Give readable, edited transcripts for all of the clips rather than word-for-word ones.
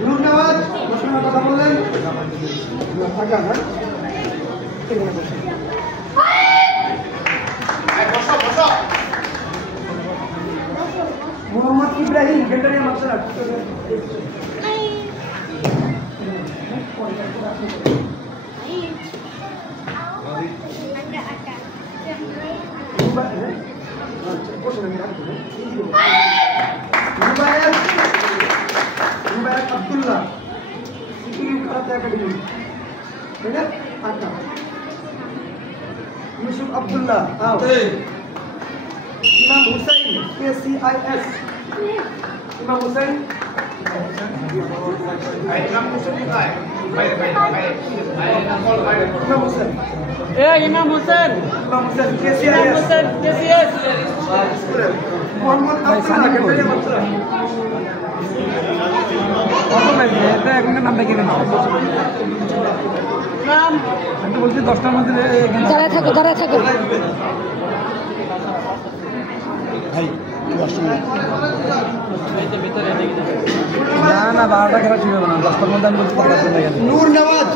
ধন্যবাদ কথা বললেন Mohammad Ibrahim Gendaria master Abdullah karate academy তাই না আচ্ছা ইউসুফ আব্দুল্লাহ ইমাম হুসাইন KCIS ইমাম হুসাইন ইমাম হোসেন KCS মোহাম্মদ আব্দুল্লাহ বলছি 10টার মধ্যে দাঁড়ায় থাকো না 12টা খেলা শুরু হবে না 10টার মধ্যে আমি বলছি Noor Nawaz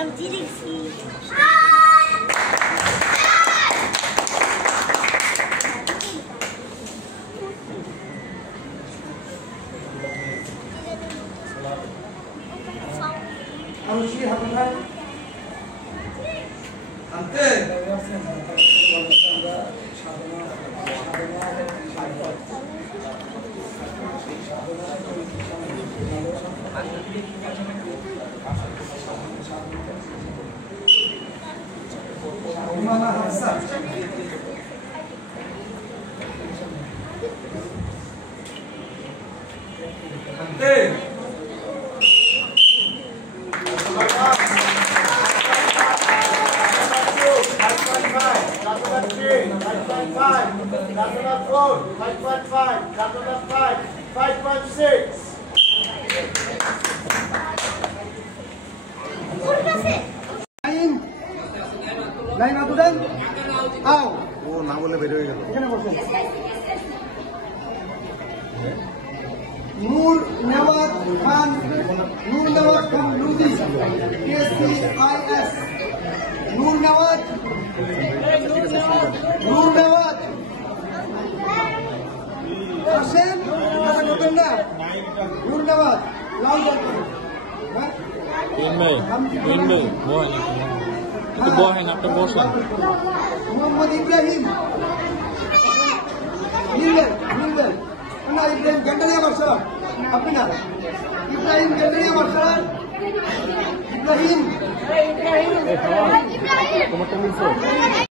I'm eating food. লাইন আদুদান আও ও না বলে বের হয়ে গেল এখানে বসুন নূর নওয়াজ খান লুদি KCIS নূর নওয়াজ আসেন কথা বলবেন না নূর নওয়াজ লাল করুন হ্যাঁ মোহাম্মদ ইব্রাহিম মিলবেন না ইব্রাহিম গেন্ডারিয়া মার্শাল আপনি না ইব্রাহিম গেন্ডারিয়া মার্শাল ইব্রাহিম